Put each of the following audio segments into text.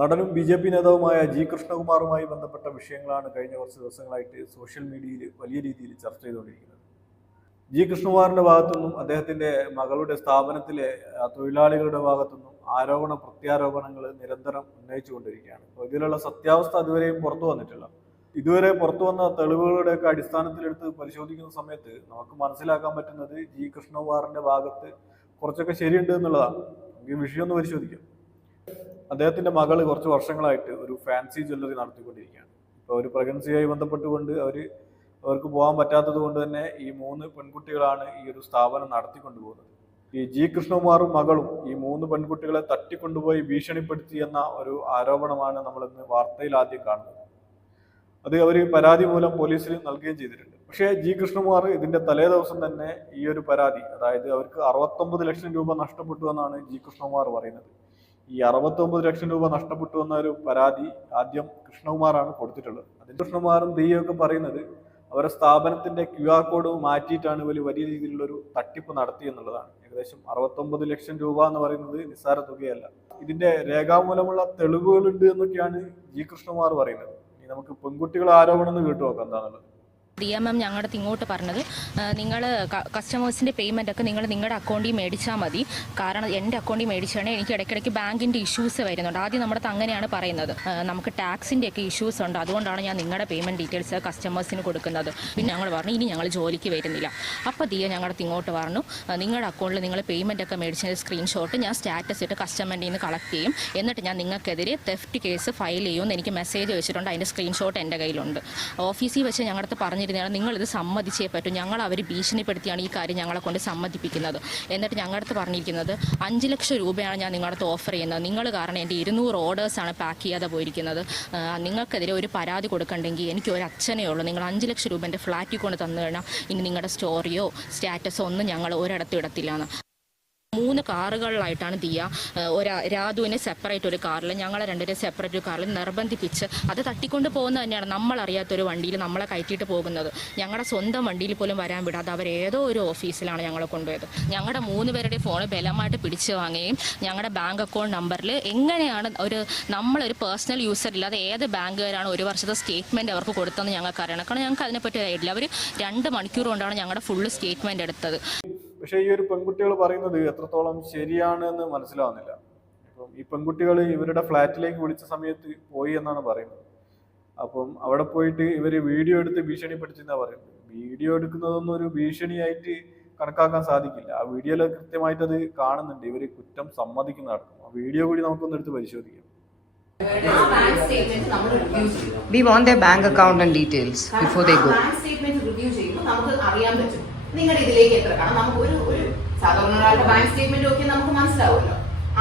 നടനും ബി.ജെ.പി. നേതാവുമായ ജി കൃഷ്ണകുമാറുമായി ബന്ധപ്പെട്ട വിഷയങ്ങളാണ് കഴിഞ്ഞ കുറച്ച് ദിവസങ്ങളായിട്ട് സോഷ്യൽ മീഡിയയിൽ വലിയ രീതിയിൽ ചർച്ച ചെയ്തുകൊണ്ടിരിക്കുന്നത്. ജി കൃഷ്ണകുമാറിന്റെ ഭാഗത്തുനിന്നും അദ്ദേഹത്തിന്റെ മകളുടെ സ്ഥാപനത്തിലെ തൊഴിലാളികളുടെ ഭാഗത്തുനിന്നും പ്രത്യാരോപണങ്ങൾ നിരന്തരം ഉന്നയിച്ചുകൊണ്ടിരിക്കുകയാണ്. അപ്പോൾ ഇതിലുള്ള സത്യാവസ്ഥ അതുവരെയും പുറത്തു വന്നിട്ടില്ല. ഇതുവരെ പുറത്തു വന്ന തെളിവുകളുടെയൊക്കെ അടിസ്ഥാനത്തിലെടുത്ത് പരിശോധിക്കുന്ന സമയത്ത് നമുക്ക് മനസ്സിലാക്കാൻ പറ്റുന്നത് ജി കൃഷ്ണകുമാറിന്റെ ഭാഗത്ത് കുറച്ചൊക്കെ ശരിയുണ്ട് എന്നുള്ളതാണ്. ഈ വിഷയം ഒന്ന് പരിശോധിക്കാം. അദ്ദേഹത്തിന്റെ മകള് കുറച്ച് വർഷങ്ങളായിട്ട് ഒരു ഫാൻസി ജ്വല്ലറി നടത്തിക്കൊണ്ടിരിക്കുകയാണ്. ഇപ്പോൾ ഒരു പ്രഗ്നൻസിയായി ബന്ധപ്പെട്ടുകൊണ്ട് അവർക്ക് പോകാൻ പറ്റാത്തത് കൊണ്ട് തന്നെ ഈ 3 പെൺകുട്ടികളാണ് ഈ ഒരു സ്ഥാപനം നടത്തിക്കൊണ്ടുപോകുന്നത്. ഈ ജി കൃഷ്ണകുമാറും മകളും ഈ 3 പെൺകുട്ടികളെ തട്ടിക്കൊണ്ടുപോയി ഭീഷണിപ്പെടുത്തി എന്ന ഒരു ആരോപണമാണ് നമ്മളിന്ന് വാർത്തയിൽ ആദ്യം കാണുന്നത്. അത് അവർ പരാതി മൂലം പോലീസിൽ നൽകുകയും ചെയ്തിട്ടുണ്ട്. പക്ഷേ ജി കൃഷ്ണകുമാർ ഇതിന്റെ തലേ ദിവസം തന്നെ ഈ ഒരു പരാതി, അതായത് അവർക്ക് 69 ലക്ഷം രൂപ നഷ്ടപ്പെട്ടു എന്നാണ് ജി കൃഷ്ണകുമാർ പറയുന്നത്. ഈ 69 ലക്ഷം രൂപ നഷ്ടപ്പെട്ടു എന്ന ഒരു പരാതി ആദ്യം കൃഷ്ണകുമാറാണ് കൊടുത്തിട്ടുള്ളത്. അതിന് കൃഷ്ണകുമാറും ദിയൊക്കെ പറയുന്നത് അവരുടെ സ്ഥാപനത്തിന്റെ QR കോഡ് മാറ്റിയിട്ടാണ് വലിയ രീതിയിലുള്ള ഒരു തട്ടിപ്പ് നടത്തി എന്നുള്ളതാണ്. ഏകദേശം 69 ലക്ഷം രൂപ എന്ന് പറയുന്നത് നിസ്സാര തുകയല്ല. ഇതിന്റെ രേഖാമൂലമുള്ള തെളിവുകളുണ്ട് എന്നൊക്കെയാണ് ജി കൃഷ്ണകുമാർ പറയുന്നത്. ഇനി നമുക്ക് പെൺകുട്ടികൾ ആരോപണം എന്ന് കേട്ടു നോക്കാം എന്താണുള്ളത്. DMM ഞങ്ങളുടെ ഇങ്ങോട്ട് പറഞ്ഞത്, നിങ്ങൾ കസ്റ്റമേഴ്സിൻ്റെ പേയ്മെൻ്റ് ഒക്കെ നിങ്ങളുടെ അക്കൗണ്ടിൽ മേടിച്ചാൽ മതി. കാരണം എൻ്റെ അക്കൗണ്ടിൽ മേടിച്ചാണെങ്കിൽ എനിക്ക് ഇടയ്ക്കിടയ്ക്ക് ബാങ്കിൻ്റെ ഇഷ്യൂസ് വരുന്നുണ്ട്. ആദ്യം നമ്മുടെ അങ്ങനെയാണ് പറയുന്നത്, നമുക്ക് ടാക്സിൻ്റെ ഒക്കെ ഇഷ്യൂസ് ഉണ്ട്, അതുകൊണ്ടാണ് ഞാൻ നിങ്ങളുടെ പേയ്മെൻറ്റ് ഡീറ്റെയിൽസ് കസ്റ്റമേഴ്സിന് കൊടുക്കുന്നത്. പിന്നെ ഞങ്ങൾ പറഞ്ഞു ഇനി ഞങ്ങൾ ജോലിക്ക് വരുന്നില്ല. അപ്പോൾ ഞങ്ങളുടെ ഇങ്ങോട്ട് പറഞ്ഞു, നിങ്ങളുടെ അക്കൗണ്ടിൽ നിങ്ങൾ പേയ്മെൻ്റ് ഒക്കെ മേടിച്ചതിൻ്റെ സ്ക്രീൻഷോട്ട് ഞാൻ സ്റ്റാറ്റസ് ഇട്ട് കസ്റ്റമറിൽ നിന്ന് കളക്ട് ചെയ്യും, എന്നിട്ട് ഞാൻ നിങ്ങൾക്കെതിരെ തെഫ്റ്റ് കേസ് ഫയൽ ചെയ്യുമെന്ന് എനിക്ക് മെസ്സേജ് വെച്ചിട്ടുണ്ട്. അതിൻ്റെ സ്ക്രീൻഷോട്ട് എൻ്റെ കയ്യിലുണ്ട്. ഓഫീസിൽ വെച്ച് ഞങ്ങളുടെ പറഞ്ഞിരുന്ന നിങ്ങളിത് സമ്മതിച്ചേ പറ്റും, ഞങ്ങൾ അവർ ഭീഷണിപ്പെടുത്തിയാണ് ഈ കാര്യം ഞങ്ങളെ കൊണ്ട് സമ്മതിപ്പിക്കുന്നത്. എന്നിട്ട് ഞങ്ങളുടെ പറഞ്ഞിരിക്കുന്നത് 5 ലക്ഷം രൂപയാണ് ഞാൻ നിങ്ങളുടെ ഓഫർ ചെയ്യുന്നത്, നിങ്ങൾ കാരണം എൻ്റെ 200 ഓർഡേഴ്സാണ് പാക്ക് ചെയ്യാതെ പോയിരിക്കുന്നത്. നിങ്ങൾക്കെതിരെ ഒരു പരാതി കൊടുക്കണ്ടെങ്കിൽ എനിക്ക് ഒരു അച്ഛനേ ഉള്ളൂ, നിങ്ങൾ 5 ലക്ഷം രൂപ എൻ്റെ ഫ്ലാറ്റിൽ കൊണ്ട് തന്നു കഴിഞ്ഞാൽ ഇനി നിങ്ങളുടെ സ്റ്റോറിയോ സ്റ്റാറ്റസോ ഒന്നും ഞങ്ങൾ ഒരിടത്തും ഇടത്തില്ലാന്ന്. 3 കാറുകളിലായിട്ടാണ് രാധുവിന് സെപ്പറേറ്റ് ഒരു കാറിൽ, ഞങ്ങളെ 2 സെപ്പറേറ്റ് ഒരു കാറിൽ നിർബന്ധിപ്പിച്ച് അത് തട്ടിക്കൊണ്ട് പോകുന്നത് തന്നെയാണ്. നമ്മളറിയാത്തൊരു വണ്ടിയിൽ നമ്മളെ കയറ്റിയിട്ട് പോകുന്നത്. ഞങ്ങളുടെ സ്വന്തം വണ്ടിയിൽ പോലും വരാൻ വിടാതെ അവരേതോ ഒരു ഓഫീസിലാണ് ഞങ്ങളെ കൊണ്ടുപോയത്. ഞങ്ങളുടെ 3 പേരുടെ ഫോൺ ബലമായിട്ട് പിടിച്ചു വാങ്ങുകയും ഞങ്ങളുടെ ബാങ്ക് അക്കൗണ്ട് നമ്പറിൽ എങ്ങനെയാണ് നമ്മളൊരു പേഴ്സണൽ യൂസർ ഇല്ലാതെ ഏത് ബാങ്കുകാരാണ് 1 വർഷത്തെ സ്റ്റേറ്റ്മെൻറ്റ് അവർക്ക് കൊടുത്തതെന്ന് ഞങ്ങൾക്ക് അറിയണം. കാരണം ഞങ്ങൾക്ക് അതിനെപ്പറ്റി അറിയില്ല. അവർ 2 മണിക്കൂർ കൊണ്ടാണ് ഞങ്ങളുടെ ഫുള്ള് സ്റ്റേറ്റ്മെൻറ്റ് എടുത്തത്. പക്ഷേ ഈ ഒരു പെൺകുട്ടികൾ പറയുന്നത് എത്രത്തോളം ശരിയാണ് എന്ന് മനസ്സിലാവുന്നില്ല. അപ്പം ഈ പെൺകുട്ടികൾ ഇവരുടെ ഫ്ലാറ്റിലേക്ക് വിളിച്ച സമയത്ത് പോയി എന്നാണ് പറയുന്നത്. അപ്പം അവിടെ പോയിട്ട് ഇവർ വീഡിയോ എടുത്ത് ഭീഷണിപ്പെടുത്തിയെന്നാ പറയുന്നത്. വീഡിയോ എടുക്കുന്നതൊന്നും ഒരു ഭീഷണിയായിട്ട് കണക്കാക്കാൻ സാധിക്കില്ല. ആ വീഡിയോയിൽ കൃത്യമായിട്ട് അത് കാണുന്നുണ്ട്, ഇവർ കുറ്റം സമ്മതിക്കുന്നതാണ്. ആ വീഡിയോ കൂടി നമുക്കൊന്ന് എടുത്ത് പരിശോധിക്കാം. We want their bank account and details before they go. Bank statement review ചെയ്യുമ്പോൾ നമുക്ക് അറിയാൻ പറ്റും നിങ്ങളുടെ ഇതിലേക്ക് എത്ര കാണാം. നമുക്ക് ഒരു സാധാരണ ഒരാളുടെ ബാങ്ക് സ്റ്റേറ്റ്മെന്റ് ഒക്കെ നമുക്ക് മനസ്സിലാവുമല്ലോ.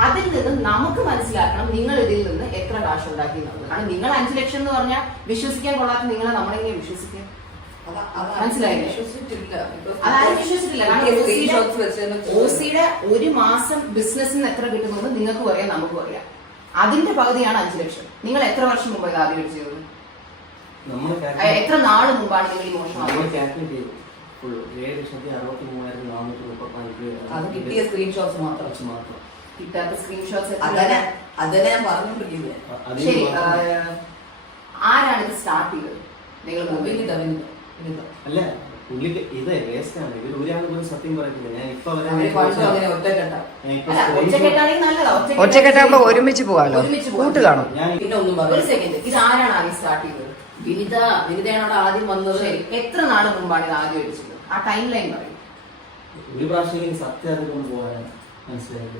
അതിൽ നിന്ന് നമുക്ക് മനസ്സിലാക്കണം നിങ്ങൾ ഇതിൽ നിന്ന് എത്ര കാശ് ഉണ്ടാക്കി എന്നുള്ളത്. കാരണം നിങ്ങൾ 5 ലക്ഷം എന്ന് പറഞ്ഞാൽ വിശ്വസിക്കാൻ കൊള്ളാത്ത നിങ്ങളെ നമ്മളെങ്ങനെ വിശ്വസിക്കാം? മനസ്സിലായില്ലേ? അതായത് വിശ്വസിച്ചിട്ടില്ല. ഓസിയുടെ 1 മാസം ബിസിനസ്സിന് എത്ര കിട്ടുന്നത് നിങ്ങൾക്കും അറിയാം, നമുക്കും അറിയാം. അതിന്റെ പകുതിയാണ് 5 ലക്ഷം. നിങ്ങൾ എത്ര വർഷം മുമ്പ് ഇത് ആദ്യം ചെയ്തത്? എത്ര നാള് മുമ്പാണ് നിങ്ങൾ ഈ മോഷണം? അത് കിട്ടിയ സ്ക്രീൻഷോട്ട്സ് മാത്രം. കിട്ടാത്ത സ്ക്രീൻഷോട്ട്സ് അതിനെ ഞാൻ പറഞ്ഞുകൊണ്ടിരിക്കുന്നത്. ശരി, ആരാണ് ഇത് സ്റ്റാർട്ട് ചെയ്തത്? നിങ്ങൾ അല്ല, പുള്ളിക്ക് ഇത് വേസ്റ്റാണ്. ഇതിൽ ഒരാൾ പോലും സത്യം പറയത്തില്ല. ഞാൻ ഇപ്പൊ ഒറ്റക്കെട്ടാകുമ്പോ ഒരുമിച്ച് പോകാലോ, കൂട്ട് കാണും. പിന്നെ ഒന്നും പറഞ്ഞു. ഇത് ആരാണ് ആദ്യം സ്റ്റാർട്ട് ചെയ്തത്? വിനിതയാണ് ആദ്യം വന്നത്. എത്ര നാള് മുമ്പാണ് ഇത് ആദ്യം അടിച്ചത്? ആ ടൈം ലൈൻ പറയും. ഒരു പ്രാവശ്യം സത്യം അറിഞ്ഞുകൊണ്ട് പോകാൻ മനസ്സിലായില്ലേ?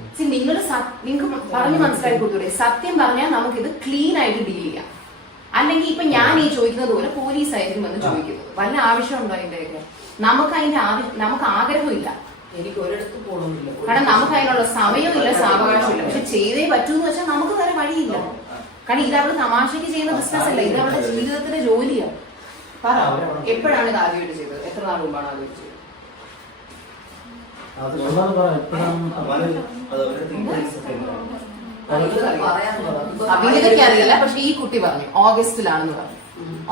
നിങ്ങൾക്ക് പറഞ്ഞ് മനസ്സിലാക്കി കൊടുത്തൂടെ? സത്യം പറഞ്ഞാൽ നമുക്കിത് ക്ലീൻ ആയിട്ട് ഡീൽ ചെയ്യാം. അല്ലെങ്കിൽ ഇപ്പൊ ഞാൻ ഈ ചോദിക്കുന്നത് പോലെ പോലീസ് ആയിരിക്കും എന്ന് ചോദിക്കുന്നത്. വല്ല ആവശ്യമുണ്ടോ അതിന്റെയൊക്കെ? നമുക്ക് ആഗ്രഹമില്ല, എനിക്ക് ഒരിടത്ത് പോകണമെന്നില്ല. കാരണം നമുക്ക് അതിനുള്ള സമയവും ഇല്ല, സാവകാശവും ഇല്ല. പക്ഷെ ചെയ്തേ പറ്റൂന്ന് വെച്ചാൽ നമുക്ക് വേറെ വഴിയില്ല. കാരണം ഇത് അവള് തമാശക്ക് ചെയ്യുന്ന ബിസിനസ് അല്ല, ഇത് അവളുടെ ജീവിതത്തിന്റെ ജോലിയാണ്. പറ, എപ്പോഴാണ് ഇത് ആദ്യമായിട്ട് ചെയ്തത്? എത്ര നാൾ മുമ്പാണ് ആദ്യമായിട്ട് ചെയ്തത്? വിനിതയ്ക്ക് അറിയില്ല, പക്ഷെ ഈ കുട്ടി പറഞ്ഞു ഓഗസ്റ്റിലാണെന്ന് പറഞ്ഞു.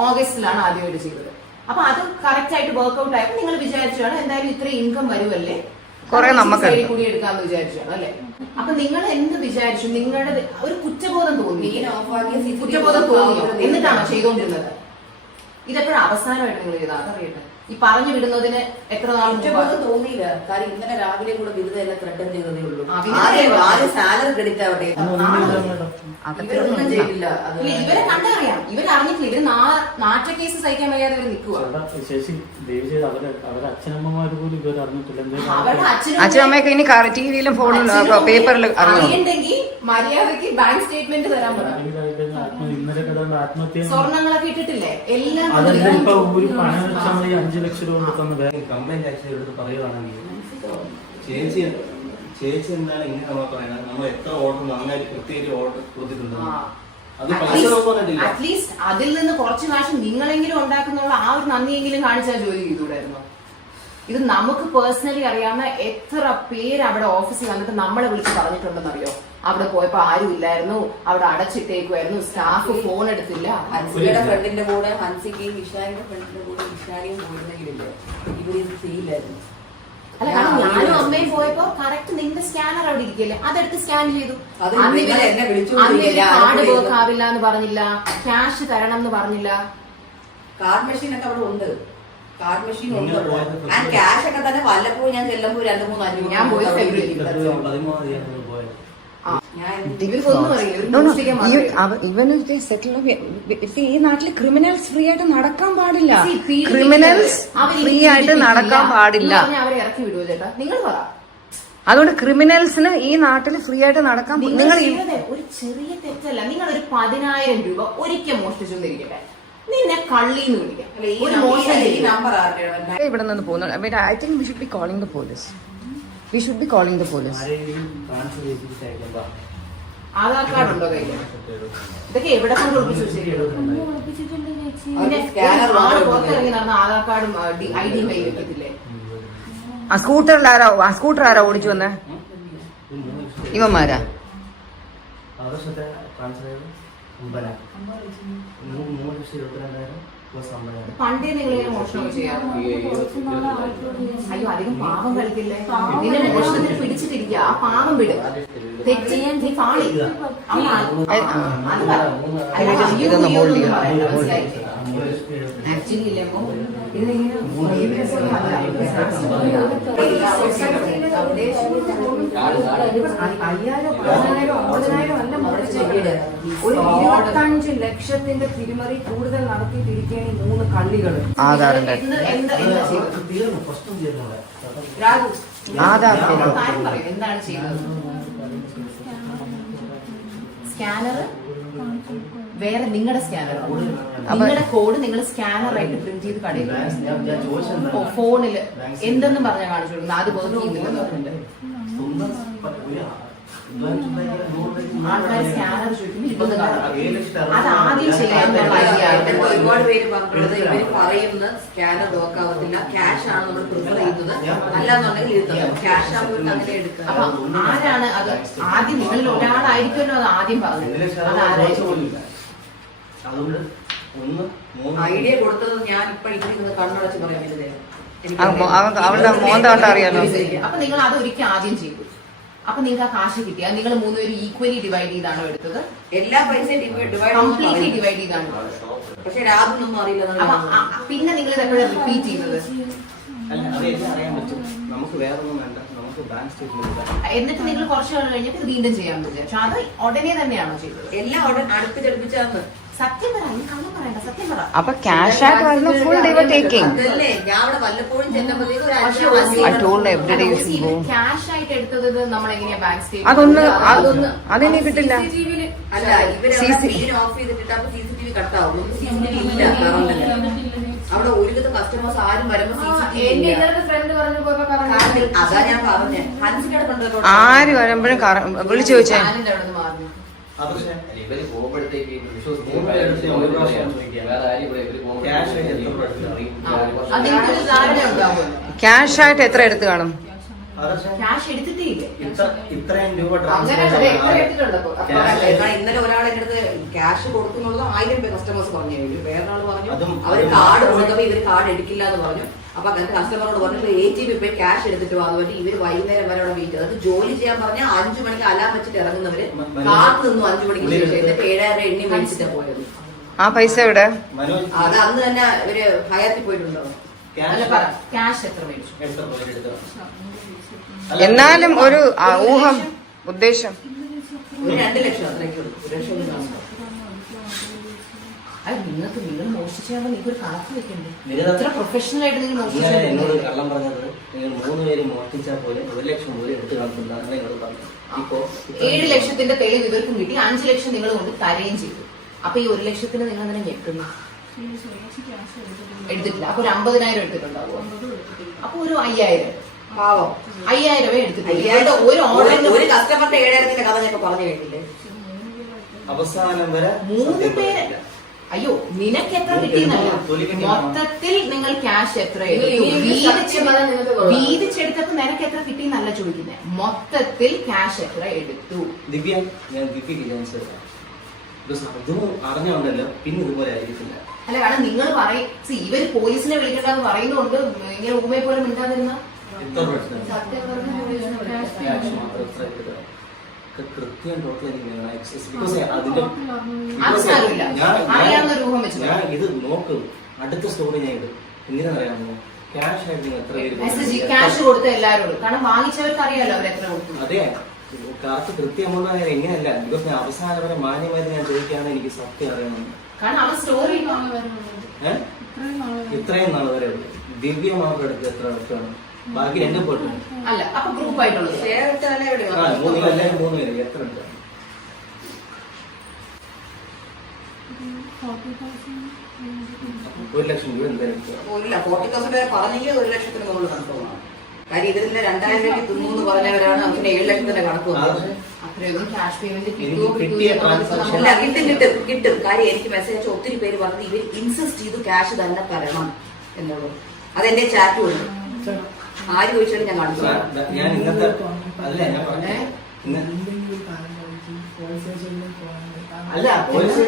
ഓഗസ്റ്റിലാണ് ആദ്യമായിട്ട് ചെയ്തത്. അപ്പൊ അത് കറക്റ്റ് ആയിട്ട് വർക്ക്ഔട്ട് ആയപ്പോൾ നിങ്ങൾ വിചാരിച്ചാണ് എന്തായാലും ഇത്രയും ഇൻകം വരുമല്ലേ, കുറെ നമുക്ക് സൈഡിൽ കൂടി എടുക്കാന്ന് വിചാരിച്ചാണ് അല്ലെ? അപ്പൊ നിങ്ങൾ എന്ത് വിചാരിച്ചു? നിങ്ങളുടെ ഒരു കുറ്റബോധം തോന്നി, കുറ്റബോധം തോന്നിയോ? എന്നിട്ടാണോ ചെയ്തുകൊണ്ടിരുന്നത്? ഇതെപ്പോഴും അവസാനമായിട്ട് നിങ്ങൾ ചെയ്താൽ അതറിയട്ടെ. ഈ പറഞ്ഞു വിടുന്നതിന് എത്ര നാൾ കുറ്റബോധം തോന്നിയില്ല. കാര്യം ഇന്നലെ രാവിലെ കൂടെ ബിരുദ എല്ലാം ത്രട്ടൻ ചെയ്തതേ ഉള്ളൂ. ആദ്യം ആദ്യം സാലറി ക്രെഡിറ്റ് ആവട്ടെ. ഇവരൊന്നും ചെയ്തില്ല. ഇവരെ കണ്ടറിയാം, ഇവരറിഞ്ഞിട്ടില്ല. ഇവര് നാറ്റ കേസ് സഹിക്കാൻ വയ്യാതെ ഇവർ നിൽക്കുക. ശേഷി ദയവ് ചെയ്ത് അവരുടെ അച്ഛനമ്മമാർ പോലും ഇതുവരെ അറിഞ്ഞിട്ടില്ല. അവരുടെ അച്ഛനമ്മയൊക്കെ ഇനി ടിവിയിലും ഫോണിലും പേപ്പറിൽ അറിയണ്ടെങ്കിൽ മര്യാദക്ക് ബാങ്ക് സ്റ്റേറ്റ്മെന്റ് തരാൻ ഇന്നലെ കിടന്ന ആത്മഹത്യ സ്വർണങ്ങളൊക്കെ ഇട്ടിട്ടില്ലേ എല്ലാം. അതല്ല ഇപ്പൊ ഒരു പണം വെച്ചാൽ 5 ലക്ഷം രൂപ കൊടുക്കുന്ന കംപ്ലൈന്റ് ആക്ച്വലി എടുത്ത് പറയുകയാണെങ്കിൽ ചേച്ചി എന്താണ് ഇങ്ങനെ നമ്മൾ പറയുന്നത്? നമ്മൾ എത്ര ഓർഡർ നന്നായിട്ട് കൃത്യമായിട്ട് ഓർഡർ കൊടുത്തിട്ടുണ്ട്. അത് പൈസ നോക്കാനില്ല. അറ്റ്ലീസ്റ്റ് അതിൽ നിന്ന് കുറച്ച് കാശ് നിങ്ങളെങ്കിലും ഉണ്ടാക്കുന്നുള്ള ആ ഒരു നന്ദിയെങ്കിലും കാണിച്ചാൽ ജോലി ചെയ്തുകൂടായിരുന്നു. ഇത് നമുക്ക് പേഴ്സണലി അറിയാവുന്ന എത്ര പേര് അവിടെ ഓഫീസിൽ വന്നിട്ട് നമ്മളെ വിളിച്ച് പറഞ്ഞിട്ടുണ്ടെന്നറിയോ? അവിടെ പോയപ്പോ ആരും ഇല്ലായിരുന്നു, അവിടെ അടച്ചിട്ടേക്കുമായിരുന്നു, സ്റ്റാഫ് ഫോൺ എടുത്തില്ല. ഹൻസിയുടെ ഫ്രണ്ടിന്റെ കൂടെ ഹൻസിക്കും വിശാലിന്റെ ഫ്രണ്ടിന്റെ കൂടെ വിശാലിയും പോയിരുന്നെങ്കിലില്ലേ ഇവരിത് ചെയ്യില്ലായിരുന്നു. അല്ല, കാരണം ഞാനും അമ്മയും പോയപ്പോ കറക്റ്റ് നിന്റെ സ്കാനർ അവിടെ ഇരിക്കല്ലേ, അതെടുത്ത് സ്കാൻ ചെയ്തു. എന്നെ കാർഡ് വർക്ക് ആവില്ല എന്ന് പറഞ്ഞില്ല, ക്യാഷ് തരണം എന്ന് പറഞ്ഞില്ല. കാർഡ് മെഷീൻ ഒക്കെ അവിടെ ഉണ്ട്. കാർഡ് മെഷീൻ ഉണ്ട്. ഞാൻ ക്യാഷ് ഒക്കെ തന്നെ വല്ലപ്പോഴും ഞാൻ ചെല്ലുമ്പോൾ 2-3 5 ഞാൻ പോയി ഫെബ്രുവരി. ഈ നാട്ടില് ക്രിമിനൽസ് ഫ്രീ ആയിട്ട് നടക്കാൻ പാടില്ല. ക്രിമിനൽസ് ഫ്രീ ആയിട്ട് നടക്കാൻ പാടില്ല. അവരെ ഇറക്കി വിടുവോ ചേട്ടാ? നിങ്ങൾ പറ. അതുകൊണ്ട് ക്രിമിനൽസിന് ഈ നാട്ടിൽ ഫ്രീ ആയിട്ട് നടക്കാൻ നിങ്ങൾ ഒരു ചെറിയ തെറ്റല്ല. നിങ്ങൾ ഒരു 10,000 രൂപ ഒരിക്കൽ മോഷ്ടിച്ചോണ്ടിരിക്കട്ടെ, നിന്നെ കള്ളിന്ന് വിളിക്കാം. ഒരു മോശം നമ്പർ ആർക്കാണ് ഇവിടെ നിന്ന് പോകുന്നത്. I think we should be calling the police. We should be calling the police. Aadhaar card ഉണ്ടോ കയ്യിൽ? ഇതൊക്കെ എവിടെ കൊണ്ട് ഒളിപ്പിച്ചു വെച്ചിരിക്കുന്നു? പുറത്തിറങ്ങി നടന്ന ആധാർ കാർഡും ഐഡിയും കയ്യിൽ വെക്കത്തില്ലേ? സ്കൂട്ടർ ആരാ ഓടിച്ചു വന്നേ? ഇവന്മാരാ? പണ്ടേ നിങ്ങൾ ഇങ്ങനെ മോഷണം ചെയ്യാം. അയ്യോ, അധികം പാവം കളിക്കില്ലേ? നിന്നെ മോഷണത്തിന് പിടിച്ചിട്ടിരിക്കുക. ആ പാവം വിട്. തെറ്റ് ചെയ്യാൻ നീ പാളി. ആക്ച്വലി ഇല്ലപ്പോ ഇത് ഒരു 25 ലക്ഷത്തിന്റെ തിരിമറി കൂടുതൽ നടത്തിയിട്ടിരിക്കുകയാണ് ഈ 3 കള്ളികൾ. ആധാറിന്റെ എന്താണ് ചെയ്യുന്നത്? സ്കാനർ വേറെ, നിങ്ങളുടെ സ്കാനർ, നിങ്ങളുടെ കോഡ് നിങ്ങൾ സ്കാനറായിട്ട് പ്രിന്റ് ചെയ്ത് കടയിൽ ഫോണില് എന്തെന്നും പറഞ്ഞാൽ കാണിച്ചു കൊടുക്കുന്നത്. അത് വർക്ക് ചെയ്യുന്നില്ലെന്ന് പറഞ്ഞിട്ട് ആൾക്കാർ സ്കാനർ ചോദിക്കുമ്പോൾ അത് ആദ്യം ചെയ്യാൻ ഒരുപാട് പേര് പറഞ്ഞിട്ടുള്ളത് ഇവര് പറയുന്ന സ്കാനർ നോക്കാവത്തില്ല, ക്യാഷ് ആണ് നമ്മൾ പ്രിഫർ ചെയ്യുന്നത്, അല്ലാന്നുണ്ടെങ്കിൽ ക്യാഷ് ആകുമ്പോൾ അങ്ങനെ എടുക്കുക. അപ്പൊ ആരാണ് അത്? ആദ്യം നിങ്ങളിൽ ഒരാളായിരിക്കുമല്ലോ അത് ആദ്യം പറഞ്ഞത്. അതാരായിരിക്കും? ഐഡിയ കൊടുത്തത് ഞാൻ ഇപ്പൊ ഇരിക്കുന്നത് കണ്ണടച്ച് പറയാൻ പറ്റുന്നത്. അവളുടെ മോന്താട്ടം അറിയാലോ. അപ്പൊ നിങ്ങൾ അത് ഒരിക്കൽ ആദ്യം ചെയ്തു. അപ്പൊ നിങ്ങൾക്ക് ആ കാശ് കിട്ടിയാൽ നിങ്ങൾ 3 പേരും ഈക്വലി ഡിവൈഡ് ചെയ്താണോ എടുത്തത്? എല്ലാ പൈസയും കംപ്ലീറ്റ്ലി ഡിവൈഡ് ചെയ്താണ്. പക്ഷെ രാതൊന്നും അറിയില്ല. പിന്നെ നിങ്ങൾ ഇത് എപ്പോഴും റിപ്പീറ്റ് ചെയ്യുന്നത്? എന്നിട്ട് നിങ്ങൾ കുറച്ച് നാൾ കഴിഞ്ഞിട്ട് ഇത് വീണ്ടും ചെയ്യാൻ പറ്റും. പക്ഷെ അത് ഉടനെ തന്നെയാണോ ചെയ്തത്? എല്ലാം അടുപ്പിച്ചടുപ്പിച്ചാന്ന്. സത്യം പറ, കള്ളം പറയണ്ട, സത്യം പറ. അപ്പൊ ക്യാഷ് ആയിട്ട് വരുന്ന ഫുൾ ഡേ ടേക്കിംഗ്. അതല്ലേ ഞാൻ അവിടെ വല്ലപ്പോഴും ചെന്നപ്പോഴേക്കും ക്യാഷ് ആയിട്ട് എടുത്തത് നമ്മൾ എങ്ങനെയാ ബാങ്ക് സ്റ്റേറ്റ്മെന്റ്? അതെനിക്ക് കിട്ടില്ല. അല്ല, ഇവര് ഓഫ് ചെയ്തിട്ട് അപ്പൊ CCTV കട്ടാവും. CCTV ഇല്ല അവിടെ. ഒരുവിധ കസ്റ്റമേഴ്സ് ആരും വരുമ്പോ അതാ ഞാൻ പറഞ്ഞേ. ഹൻസിയുടെ കണ്ടോ ആര് വരുമ്പോഴും വിളിച്ചു ചോദിച്ചേ. ക്യാഷ് ആയിട്ട് എത്ര എടുത്ത് കാണും? ക്യാഷ് എടുത്തിട്ടേ ഇല്ല. ഇത്രയും രൂപ ഇന്നലെ ഒരാൾ എന്റെ അടുത്ത് ക്യാഷ് കൊടുക്കുന്നുള്ളത് 1000 കസ്റ്റമേഴ്സ് പറഞ്ഞു. വേറൊരാൾ പറഞ്ഞു അവര് കാർഡ് കൊടുത്തപ്പോ ഇവര് കാർഡ് എടുക്കില്ല എന്ന് പറഞ്ഞു. അപ്പൊ അങ്ങനെ കസ്റ്റമറോട് പറഞ്ഞിട്ട് ATM പോയി ക്യാഷ് എടുത്തിട്ട് വന്നു പറ്റി ഇവര് വൈകുന്നേരം വരെ അവിടെ വെയിറ്റ് ചെയ്തു. അത് ജോലി ചെയ്യാൻ പറഞ്ഞാൽ 5 മണിക്ക് അലാം വെച്ചിട്ട് ഇറങ്ങുന്നവര് കാത്തു നിന്നു 5 മണിക്ക് ശേഷം. എന്നിട്ട് 7,000 എണ്ണി മേടിച്ചിട്ടാ പോയത്. ആ പൈസ എവിടെ? അത് അന്ന് തന്നെ ഇവര് ഹയാത്തിൽ പോയിട്ടുണ്ടോ? അല്ല പറ, ക്യാഷ് എത്ര മേടിച്ചു? എന്നാലും ഒരു ഊഹം, ഉദ്ദേശം. ഒരു 2 ലക്ഷം അത്രയൊക്കെ ഉള്ളൂ. 1 ലക്ഷം ഒന്നും കാണും. അത് നിങ്ങൾക്ക് നിങ്ങൾ മോഷിച്ചാകുമ്പോൾ നിങ്ങൾക്ക് ഒരു കണക്ക് വെക്കണ്ടേ? ഇത്ര പ്രൊഫഷണൽ ആയിട്ട് നിങ്ങൾ മോഷിച്ചാൽ എന്നോട് കള്ളം പറഞ്ഞത് നിങ്ങൾ 3 പേര് മോഷ്ടിച്ചാൽ പോലെ 1 ലക്ഷം പോലും എടുത്ത് കാണിക്കുന്നതാണ് എന്നോട് പറഞ്ഞത്. ഇപ്പോ 7 ലക്ഷത്തിന്റെ തെളിവ് ഇവർക്കും കിട്ടി, 5 ലക്ഷം നിങ്ങൾ കൊണ്ട് തരുകയും ചെയ്തു. അപ്പൊ ഈ 1 ലക്ഷത്തിന് നിങ്ങൾ അങ്ങനെ ഞെട്ടുന്നു എടുത്തിട്ടില്ല. അപ്പൊ ഒരു 50,000 എടുത്തിട്ടുണ്ടാവും. അപ്പൊ ഒരു 5,000 പാവം 5,000 എടുത്തിട്ടില്ല. ഒരു ഓർഡറിന് ഒരു കസ്റ്റമറിന്റെ 7,000ത്തിന്റെ കഥ ഞാൻ പറഞ്ഞു കേട്ടില്ലേ? അവസാനം വരെ 3 പേര്. അയ്യോ, നിനക്ക് എത്ര കിട്ടിയെന്നല്ല, മൊത്തത്തിൽ നിങ്ങൾ ക്യാഷ് എത്ര വീതിച്ചെടുത്തപ്പോ നിനക്ക് എത്ര കിട്ടിയെന്നല്ല ചോദിക്കുന്നത്, മൊത്തത്തിൽ ക്യാഷ് എത്ര എടുത്തു? ദിവ്യ, ഞാൻ ദിവ്യക്ക് ക്യാൻസർ ഇതൊന്നും അറിഞ്ഞോണ്ടല്ലോ പിന്നെ ഇതുപോലെ ആയിരിക്കില്ല. അല്ല, കാരണം നിങ്ങൾ പറയും ഇവര് പോലീസിനെ വിളിക്കണ്ടെന്ന് പറയുന്നതുകൊണ്ട് ഇങ്ങനെ ഉപമയെ പോലെ മിണ്ടാതിരുന്ന എത്ര പ്രശ്നം ക്യാഷ് മാത്രം എത്ര എടുക്കുക കൃത്യം ടോട്ടൽ അതിന്റെ അറിയാവുന്ന രൂപം വെച്ചു ഞാൻ ഇത് നോക്കും. അടുത്ത സ്റ്റോറി ഞാൻ ഇടും. എന്തിനാണെന്നറിയാമോ? ക്യാഷ് ആയിട്ട് നിങ്ങൾ എത്ര മെസ്സേജ് ക്യാഷ് കൊടുത്ത എല്ലാവരോടും, കാരണം വാങ്ങിച്ചവർക്ക് അറിയാലോ അവർ എത്ര കൊടുത്തു. അതെ, കറക്റ്റ് കൃത്യം എമൗണ്ട് ആയാലും എങ്ങനെയല്ല, ബിക്കോസ് ഞാൻ അവസാനം വരെ മാന്യമായിട്ട് ഞാൻ ചോദിക്കുകയാണെങ്കിൽ എനിക്ക് സത്യം അറിയണം. കാരണം അവർ സ്റ്റോറി ഇത്രയും നാൾ വരെ ദിവ്യ മാത്രം എടുത്ത് എത്ര എടുക്കണം, ബാക്കി 2 പോയിട്ട് അല്ല. അപ്പൊ ഗ്രൂപ്പ് ആയിട്ടുള്ളത് ഷെയർ ഇട്ടാലേ എവിടെ എല്ലാവരും 3 പേര് എത്ര എടുക്കാം? 1 ലക്ഷം രൂപ എന്തായാലും എടുക്കുക. 40,000 വരെ പറഞ്ഞെങ്കിൽ 1 ലക്ഷത്തിന് മുകളിൽ കണക്ക് പോകണം. കാര്യം ഇതിന്റെ 2,000 രൂപയ്ക്ക് തിന്നു എന്ന് പറഞ്ഞവരാണ് അവന് 7 ലക്ഷത്തിന്റെ കണക്ക് വന്നത്. അത്രയൊന്നും ക്യാഷ് പേയ്മെന്റ് കിട്ടിയ transaction അല്ല, കിട്ടും. കാര്യം എനിക്ക് മെസ്സേജ് ഒത്തിരി പേര് പറഞ്ഞത് ഇവർ ഇൻസിസ്റ്റ് ചെയ്തു ക്യാഷ് തന്നെ തരണം എന്നുള്ളത്. അതെന്റെ ചാറ്റ് വഴി ആര് ചോദിച്ചാലും ഞാൻ കാണിച്ചു. ഞാൻ ഇന്നത്തെ അല്ല ഞാൻ പറഞ്ഞേ അല്ല പോലീസ്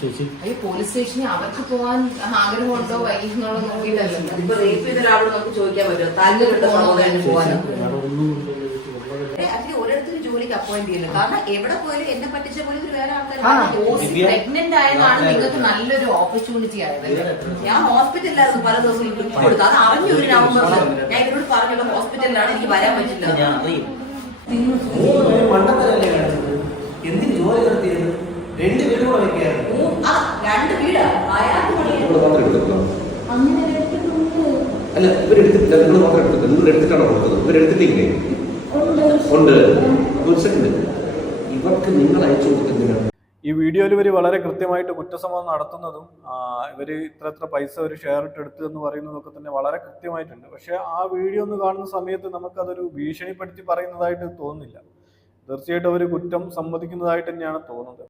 ചേച്ചി അയ്യോ, പോലീസ് സ്റ്റേഷനിൽ അവർക്ക് പോകാൻ ആഗ്രഹമുണ്ടോ വൈകുന്നോളോ നോക്കിയിട്ടല്ലോ. ഇപ്പൊ റേപ്പ് ചെയ്ത ഒരാളോട് നമുക്ക് ചോദിക്കാൻ പറ്റുമോ താല്പര്യമുണ്ടോ സഹോദരന് പോകാനോ? അതിന് ഓരോരുത്തരും ജോലിക്ക് അപ്പോയിന്റ് ചെയ്യുന്നു. കാരണം എവിടെ പോയാലും എന്നെ പറ്റിച്ച പോലെ ഒരു വേറെ ആൾക്കാർ പ്രഗ്നന്റ് ആയതാണ് നിങ്ങൾക്ക് നല്ലൊരു ഓപ്പർച്യൂണിറ്റി ആയത്. ഞാൻ ഹോസ്പിറ്റലിലായിരുന്നു പല ദിവസം ഇൻട്രിബ്യൂട്ട് കൊടുത്തു. അത് അറിഞ്ഞു ഒരു നവംബറിൽ ഞാൻ ഇവരോട് പറഞ്ഞല്ലോ ഹോസ്പിറ്റലിലാണ്, എനിക്ക് വരാൻ പറ്റില്ല. ഞാൻ അറിയും. 3 പേര് മണ്ടത്തരല്ലേ കാണിച്ചത്? എന്തിന് ജോലി നടത്തിയത്? 2 വീട് കൂടെ വെക്കുകയായിരുന്നു. 2 വീടാ അയാൾക്ക് പണിയാണ്. അല്ല, ഇവരെടുത്തിട്ടില്ല. നിങ്ങൾ മാത്രം എടുത്തിട്ട് നിങ്ങൾ എടുത്തിട്ടാണോ കൊടുത്തത്? ഇവരെടുത്തിട്ടില്ലേ? ഉണ്ട്. ഒരു സെക്കൻഡ്, ഇവർക്ക് നിങ്ങൾ അയച്ചു കൊടുക്കുന്നതിനാണ്. ഈ വീഡിയോയിൽ ഇവർ വളരെ കൃത്യമായിട്ട് കുറ്റസമ്മതം നടത്തുന്നതും ഇവർ ഇത്ര പൈസ ഒരു ഷെയർ ഇട്ട് എടുത്തു എന്ന് പറയുന്നതൊക്കെ തന്നെ വളരെ കൃത്യമായിട്ടുണ്ട്. പക്ഷേ ആ വീഡിയോ ഒന്ന് കാണുന്ന സമയത്ത് നമുക്കതൊരു ഭീഷണിപ്പെടുത്തി പറയുന്നതായിട്ട് തോന്നുന്നില്ല. തീർച്ചയായിട്ടും അവർ കുറ്റം സമ്മതിക്കുന്നതായിട്ട് തന്നെയാണ് തോന്നുന്നത്.